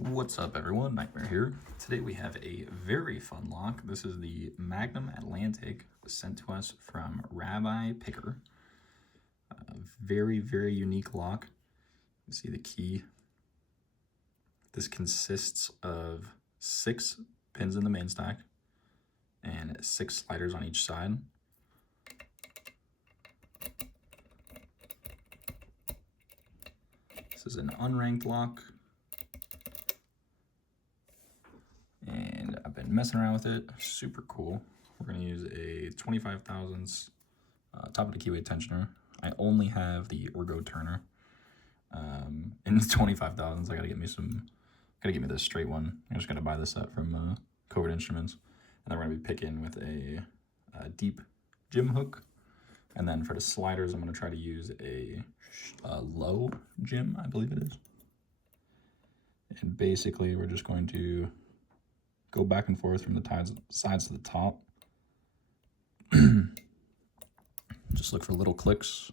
What's up, everyone? Nightmare here. Today we have a very fun lock. This is the Magnum Atlantic sent to us from Rabbi Picker. Very, very unique lock. You see the key. This consists of 6 pins in the main stack and 6 sliders on each side. This is an unranked lock. And I've been messing around with it. Super cool. We're going to use a 25 thousandths top of the keyway tensioner. I only have the ergo turner. In the 25 thousandths, I gotta get me this straight one. I'm just gonna buy this set from Covert Instruments, and then we're gonna be picking with a deep jim hook. And then for the sliders, I'm gonna try to use a low jim, I believe it is. And basically, we're just going to go back and forth from the sides to the top. Just look for little clicks.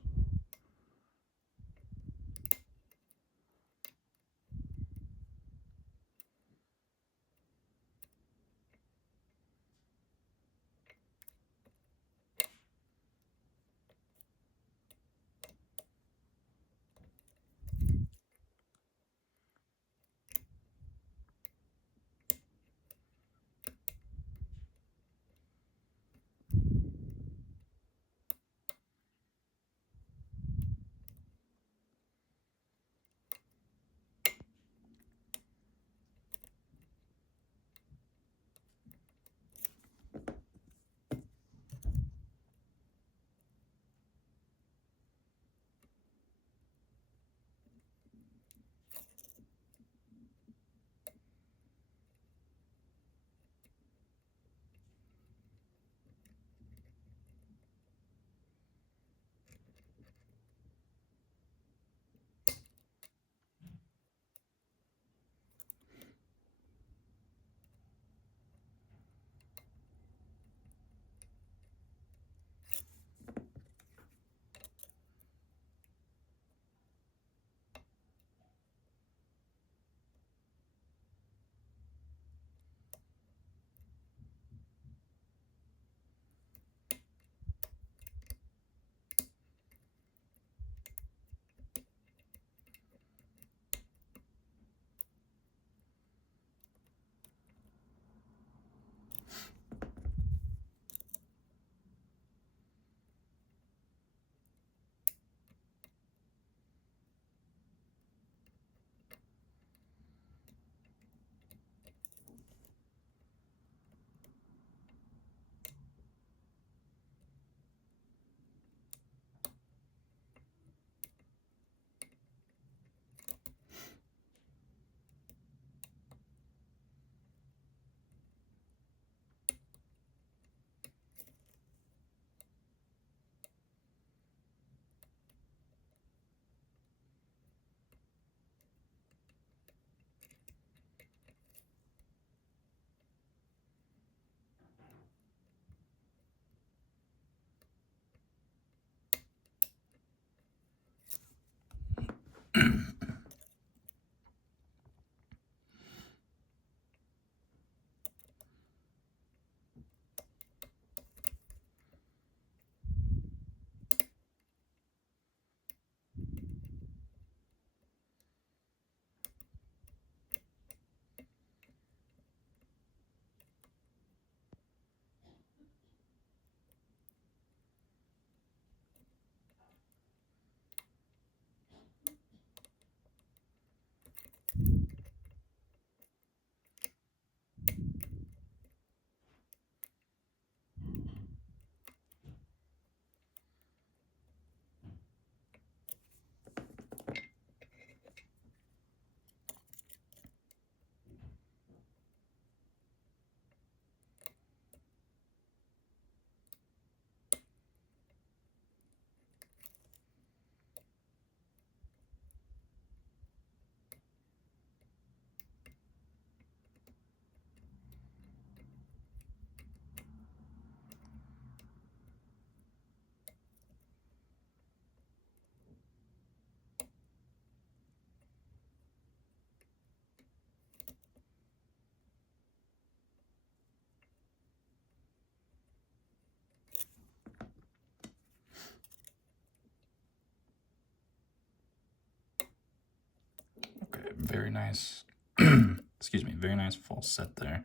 very nice, excuse me, very nice false set there.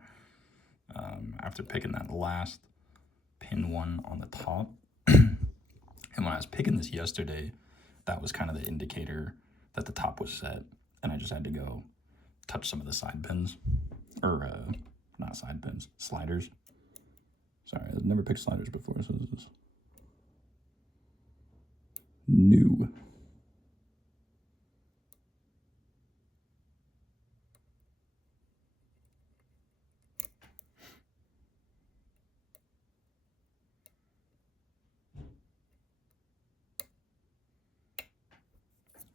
After picking that last pin one on the top. And when I was picking this yesterday, that was kind of the indicator that the top was set. And I just had to go touch some of the side pins. Or, not side pins, sliders. Sorry, I've never picked sliders before, so this is new.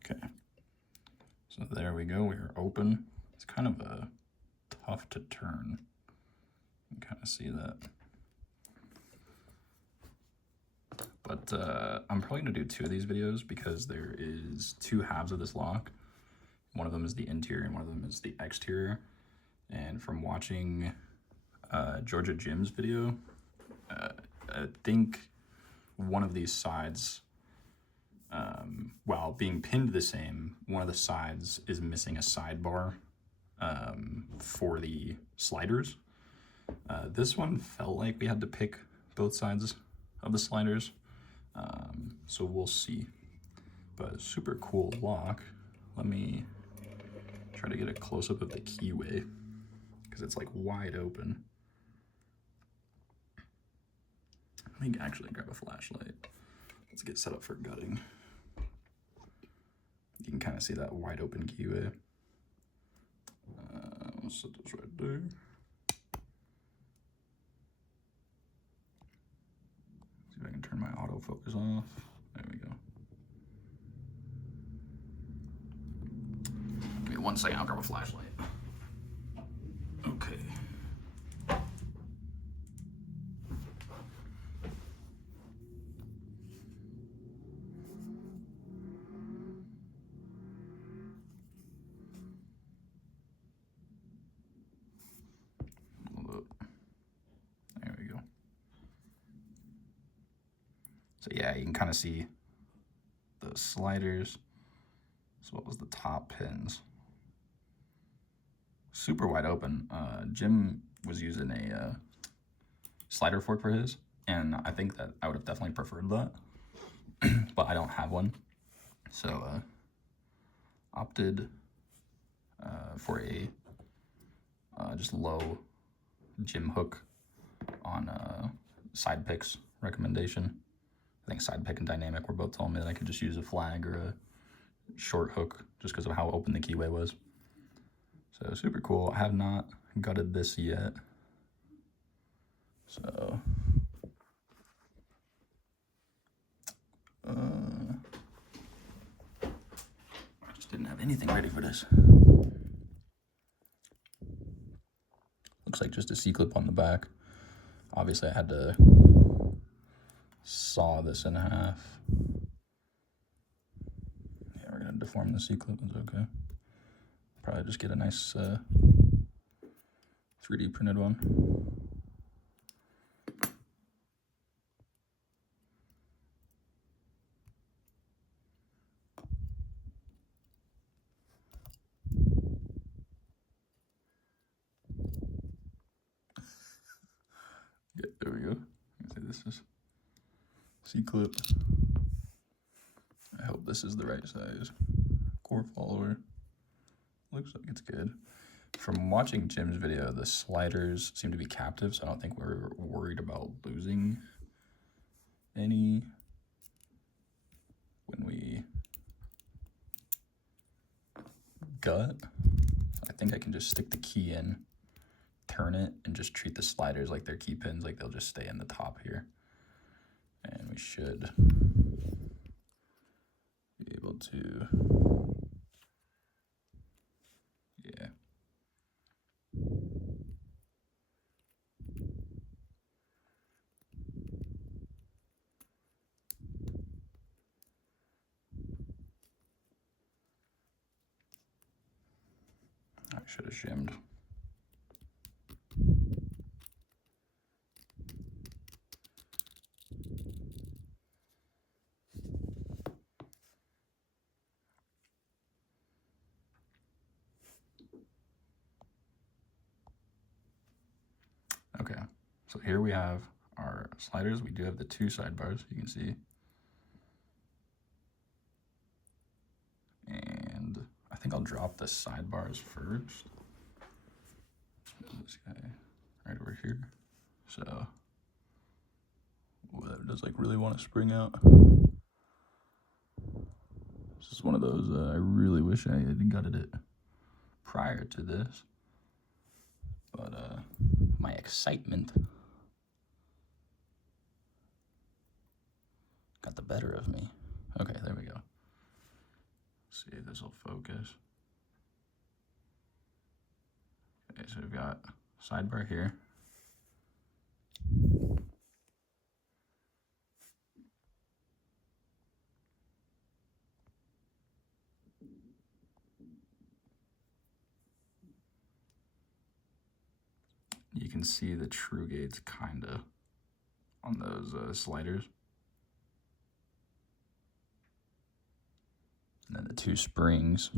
Okay, so there we go, we are open. It's kind of tough to turn. You can kind of see that. But I'm probably gonna do 2 of these videos because there is 2 halves of this lock. One of them is the interior and one of them is the exterior. And from watching Georgia Jim's video, I think one of these sides, while being pinned the same, one of the sides is missing a sidebar for the sliders. This one felt like we had to pick both sides of the sliders, so we'll see. But super cool lock. Let me try to get a close-up of the keyway because it's like wide open. Let me actually grab a flashlight. Let's get set up for gutting. You can kind of see that wide open keyway. I'll set this right there. See if I can turn my autofocus off. There we go. Give me 1 second, I'll grab a flashlight. Okay. There we go. So yeah, you can kind of see the sliders as well as the top pins. Super wide open. Jim was using a slider fork for his, and I think that I would have definitely preferred that, but I don't have one. So opted for a just low Jim hook on side picks recommendation. I think side pick and dynamic were both telling me that I could just use a flag or a short hook just because of how open the keyway was. So super cool. I have not gutted this yet. So I just didn't have anything ready for this. Looks like just a C-clip on the back. Obviously I had to saw this in half. Yeah, we're gonna deform the C-clip, it's okay. Probably just get a nice 3D printed one. Yeah, there we go. See, this is C-clip. I hope this is the right size. Core follower. Looks like it's good. From watching Jim's video, the sliders seem to be captive, so I don't think we're worried about losing any when we gut. I think I can just stick the key in, turn it, and just treat the sliders like they're key pins, like they'll just stay in the top here. And we should be able to, yeah. I should have shimmed. So here we have our sliders. We do have the 2 sidebars, you can see. And I think I'll drop the sidebars first. This guy right over here. So, that does like really want to spring out. This is one of those, I really wish I had gutted it prior to this. But my excitement got the better of me. Okay, there we go. Let's see if this will focus. Okay, so we've got sidebar here. You can see the true gates kinda on those sliders. And then the 2 springs.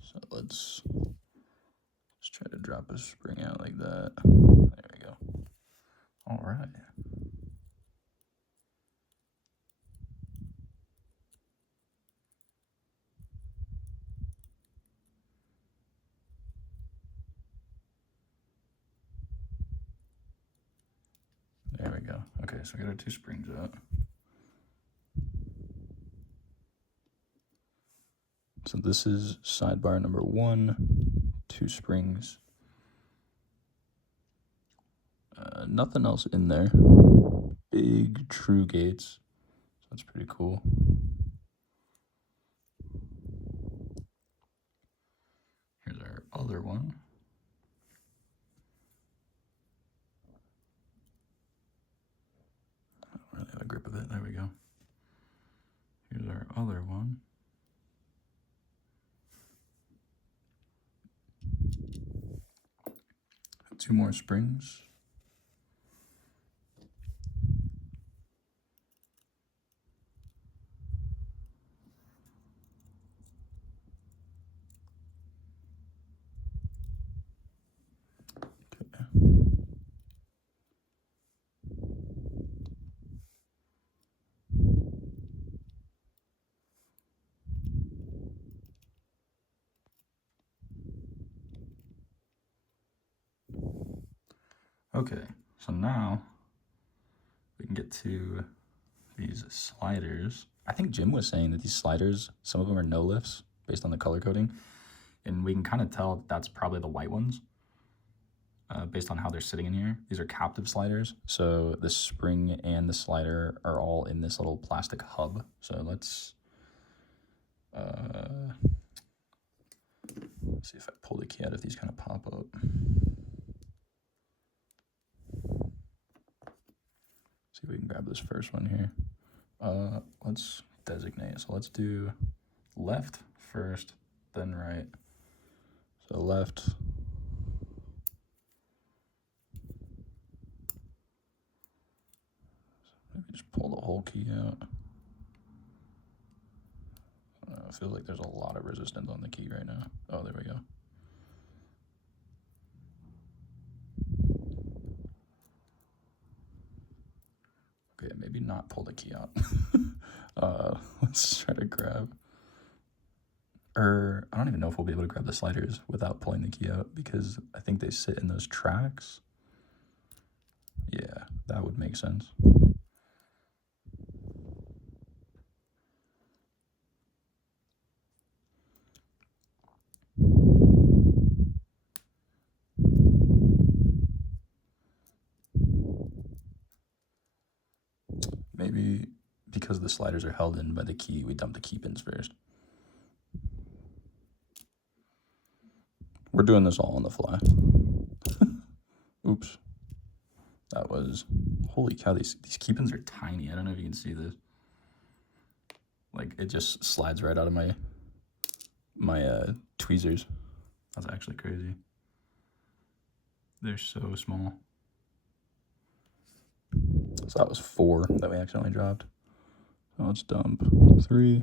So let's try to drop a spring out like that. There we go. All right. There we go. Okay, so we got our 2 springs out. So this is sidebar number 1, 2 springs. Nothing else in there. Big true gates. So that's pretty cool. Here's our other one. I don't really have a grip of it. There we go. Here's our other one. Two more springs. Okay, so now we can get to these sliders. I think Jim was saying that these sliders, some of them are no lifts based on the color coding, and we can kind of tell that that's probably the white ones based on how they're sitting in here. These are captive sliders, so the spring and the slider are all in this little plastic hub. So let's see if I pull the key out, if these kind of pop up. See if we can grab this first one here. Let's designate. So let's do left first, then right. So left. Maybe just pull the whole key out. I don't know, it feels like there's a lot of resistance on the key right now. Oh, there we go. Okay, maybe not pull the key out. Let's try to grab. I don't even know if we'll be able to grab the sliders without pulling the key out, because I think they sit in those tracks. Yeah, that would make sense. Maybe because the sliders are held in by the key, we dump the key pins first. We're doing this all on the fly. Oops. That was, holy cow, these key pins are tiny. I don't know if you can see this. Like, it just slides right out of my tweezers. That's actually crazy. They're so small. So that was 4 that we accidentally dropped. So let's dump 3,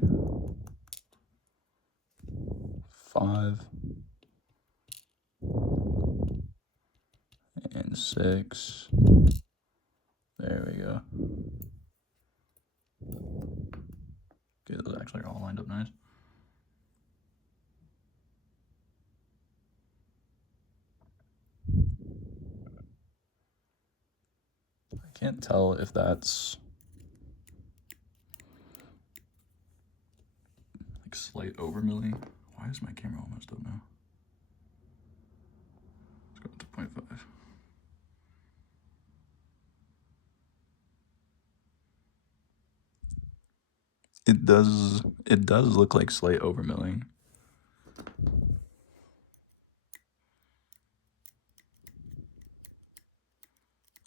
5, and 6. we go. Okay, those actually are all lined up nice. I can't tell if that's like slight overmilling. Why is my camera all messed up now? Let's go up to 0.5. It does look like slight overmilling.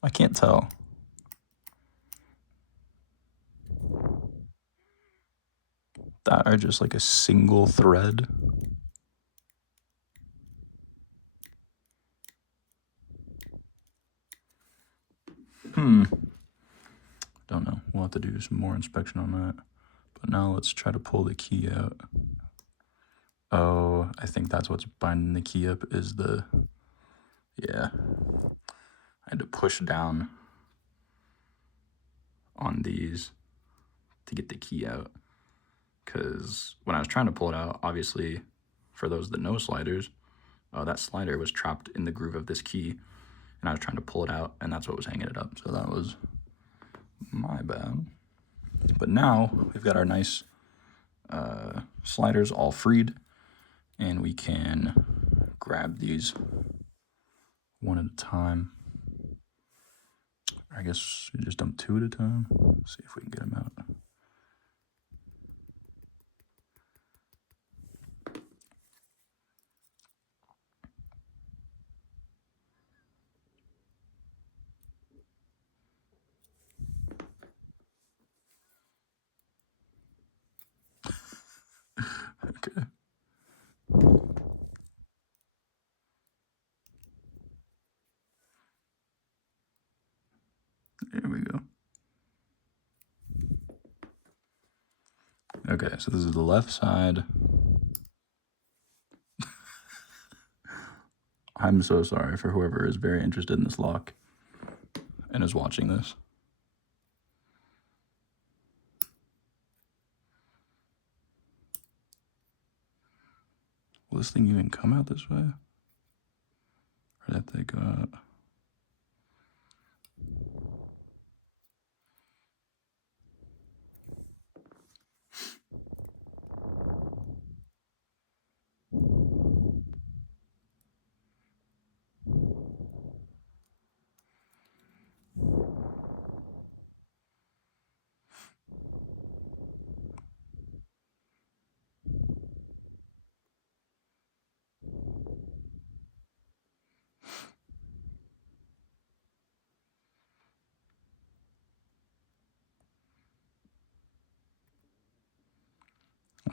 I can't tell. That are just like a single thread. Don't know. We'll have to do some more inspection on that. But now let's try to pull the key out. Oh, I think that's what's binding the key up is the, yeah. I had to push down on these to get the key out. Because when I was trying to pull it out, obviously, for those that know sliders, that slider was trapped in the groove of this key. And I was trying to pull it out, and that's what was hanging it up. So that was my bad. But now we've got our nice sliders all freed, and we can grab these one at a time. I guess you just dump 2 at a time. See if we can get them out. Okay. There we go. Okay, so this is the left side. I'm so sorry for whoever is very interested in this lock and is watching this. Will this thing even come out this way? Or did they go out?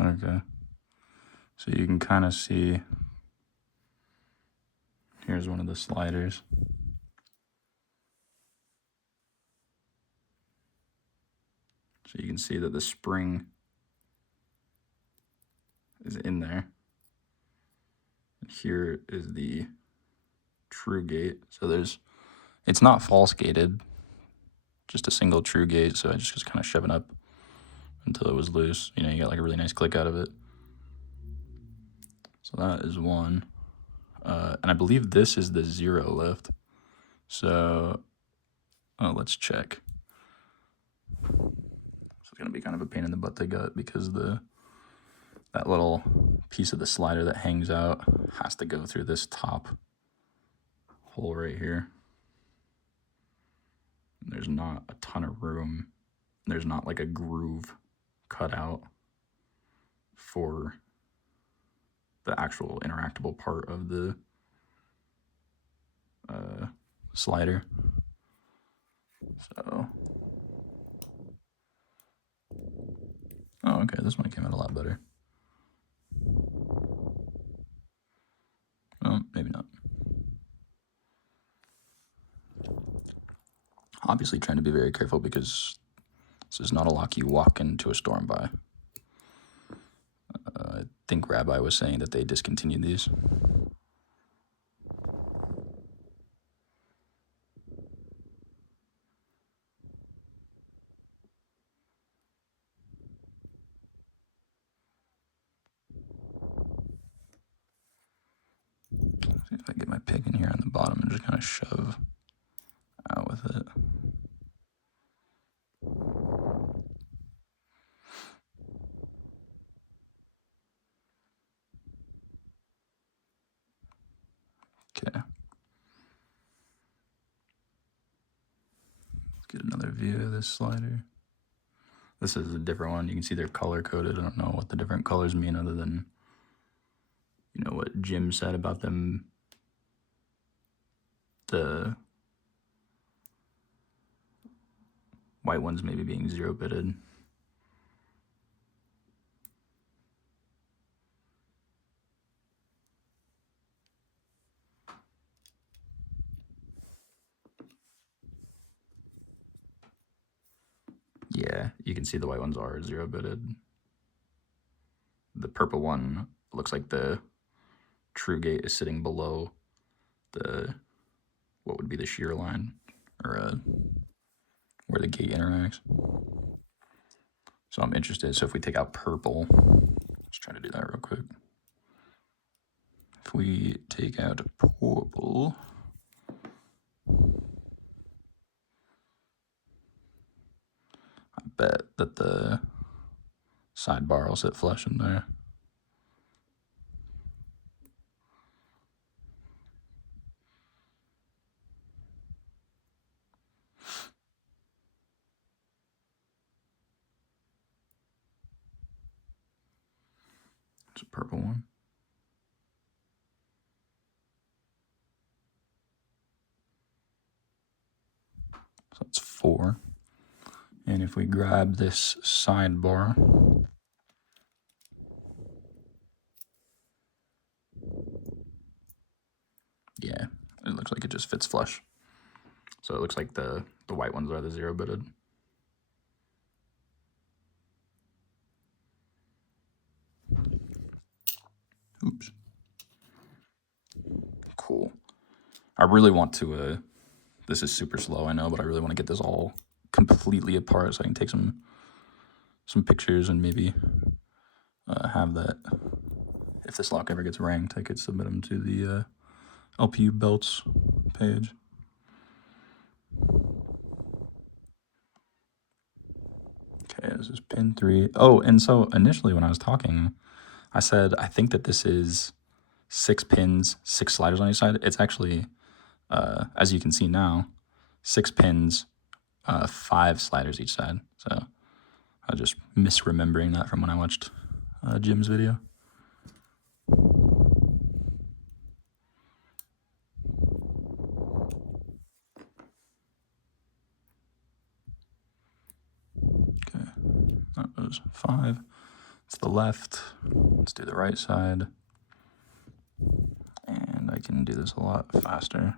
Okay. So you can kind of see, here's one of the sliders. So you can see that the spring is in there. And here is the true gate. So it's not false gated, just a single true gate. So I just was kind of shoving up until it was loose. You know, you got like a really nice click out of it. So that is one. And I believe this is the 0 lift. So, let's check. So it's gonna be kind of a pain in the butt to gut because that little piece of the slider that hangs out has to go through this top hole right here. And there's not a ton of room. There's not like a groove cut out for the actual interactable part of the slider. So, oh, okay, this one came out a lot better. Well, maybe not. Obviously trying to be very careful because this is not a lock you walk into a store and buy. I think Rabbi was saying that they discontinued these. See if I get my pick in here on the bottom and just kind of shove out with it. Okay. Let's get another view of this slider. This is a different one. You can see they're color coded. I don't know what the different colors mean other than, you know, what Jim said about them. The white ones maybe being 0-bitted. Yeah, you can see the white ones are 0-bitted. The purple one looks like the true gate is sitting below the, what would be the shear line, or where the gate interacts. So I'm interested. So if we take out purple, let's try to do that real quick. If we take out purple, I bet that the sidebar will sit flush in there. It's a purple one. So that's 4. And if we grab this sidebar, yeah, it looks like it just fits flush. So it looks like the white ones are the 0-bitted. Oops. Cool. I really want to, this is super slow, I know, but I really want to get this all completely apart so I can take some pictures and maybe have that, if this lock ever gets ranked, I could submit them to the LPU belts page. Okay, this is pin 3. Oh, and so initially when I was talking, I said I think that this is 6 pins, 6 sliders on each side. It's actually, as you can see now, 6 pins, 5 sliders each side. So I was just misremembering that from when I watched Jim's video. Okay, that was 5. It's the left. Let's do the right side. And I can do this a lot faster.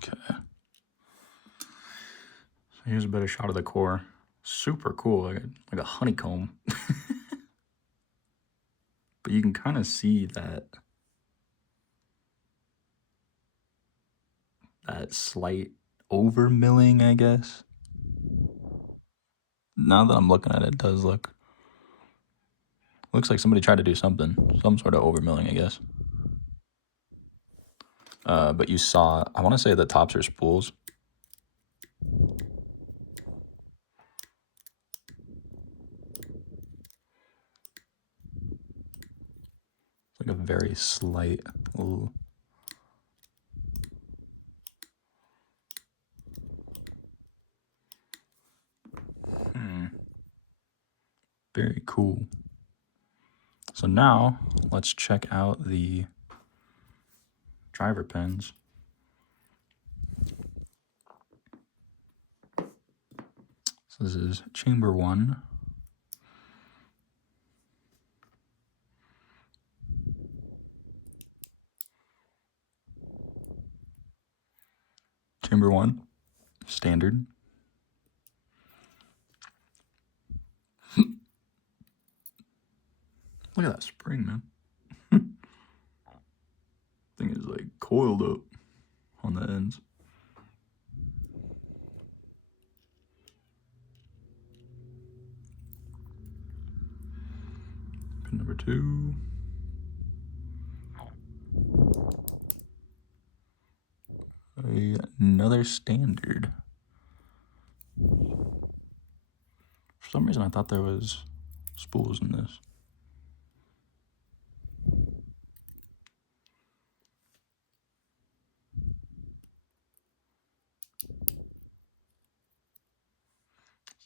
Okay. So here's a better shot of the core. Super cool, like a honeycomb. But you can kind of see that slight over milling, I guess. Now that I'm looking at it, it does look Looks like somebody tried to do something. Some sort of overmilling, I guess. But you saw, I want to say the tops are spools. It's like a very slight little... Very cool. So now, let's check out the driver pins. So this is chamber 1. Chamber 1, standard. Look at that spring, man. Thing is like coiled up on the ends. Pin number 2. Another standard. For some reason I thought there was spools in this.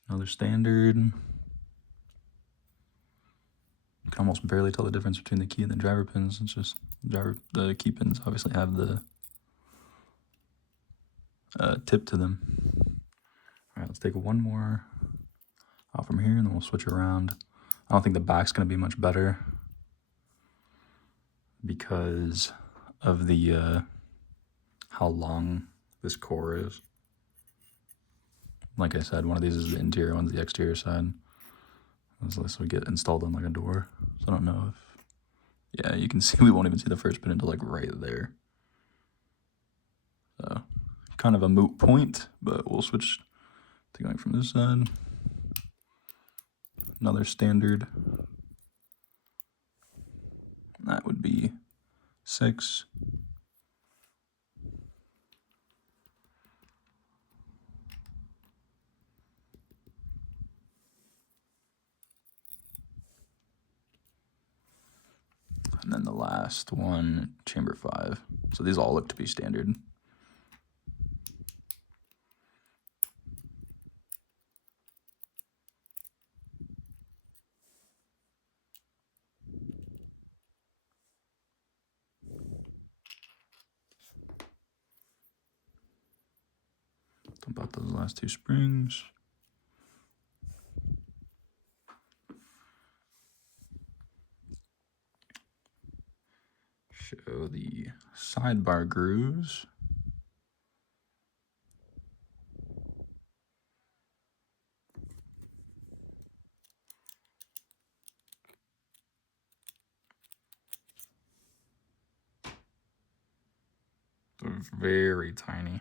Another standard. You can almost barely tell the difference between the key and the driver pins. It's just the key pins obviously have the tip to them. All right, let's take one more out from here and then we'll switch around. I don't think the back's going to be much better because of the how long this core is. Like I said, one of these is the interior, one's the exterior side. This will get installed on like a door. So I don't know if, yeah, you can see we won't even see the first pin until like right there. So kind of a moot point, but we'll switch to going from this side. Another standard. That would be 6. And then the last one, chamber 5. So these all look to be standard. Dump out those last 2 springs. Show the sidebar grooves. They're very tiny.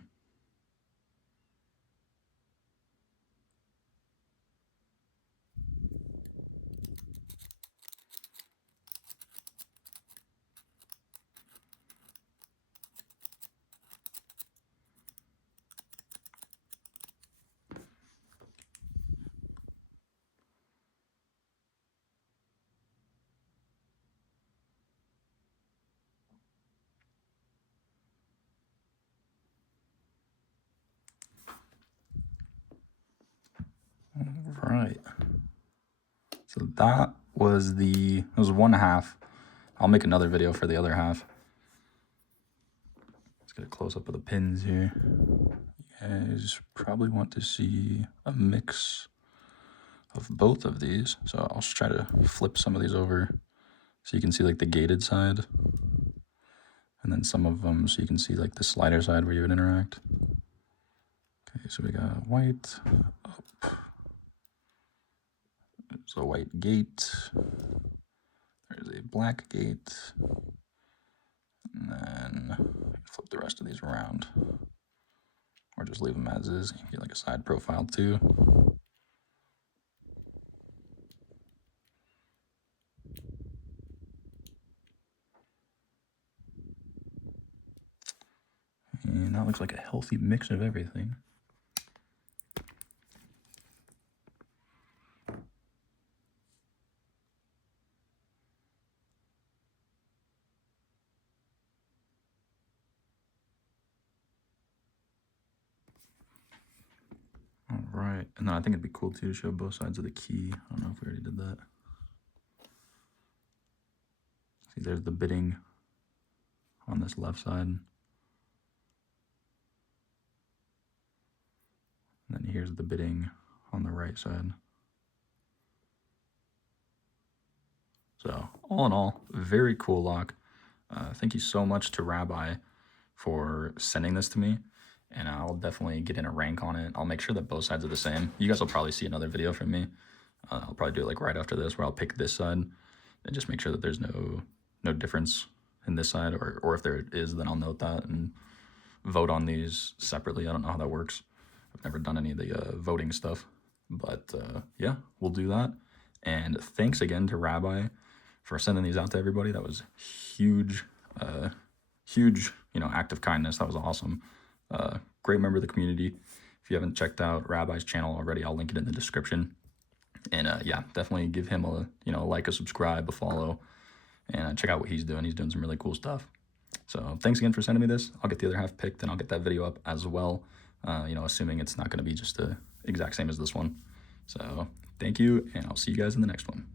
Right. So that was one half. I'll make another video for the other half. Let's get a close up of the pins here. You guys probably want to see a mix of both of these. So I'll just try to flip some of these over so you can see like the gated side. And then some of them so you can see like the slider side where you would interact. Okay, so we got white up. There's a white gate. There's a black gate. And then flip the rest of these around. Or just leave them as is. You get like a side profile too. And that looks like a healthy mix of everything. All right, and then I think it'd be cool too to show both sides of the key. I don't know if we already did that. See, there's the bitting on this left side. And then here's the bitting on the right side. So all in all, very cool lock. Thank you so much to Rabbi for sending this to me. And I'll definitely get in a rank on it. I'll make sure that both sides are the same. You guys will probably see another video from me. I'll probably do it like right after this, where I'll pick this side and just make sure that there's no difference in this side, or if there is, then I'll note that and vote on these separately. I don't know how that works. I've never done any of the voting stuff, but yeah, we'll do that. And thanks again to Rabbi for sending these out to everybody. That was huge, huge, act of kindness. That was awesome. Great member of the community. If you haven't checked out Rabbi's channel already, I'll link it in the description. And yeah, definitely give him a like, a subscribe, a follow, and check out what he's doing. He's doing some really cool stuff. So thanks again for sending me this. I'll get the other half picked and I'll get that video up as well. Assuming it's not going to be just the exact same as this one. So thank you, and I'll see you guys in the next one.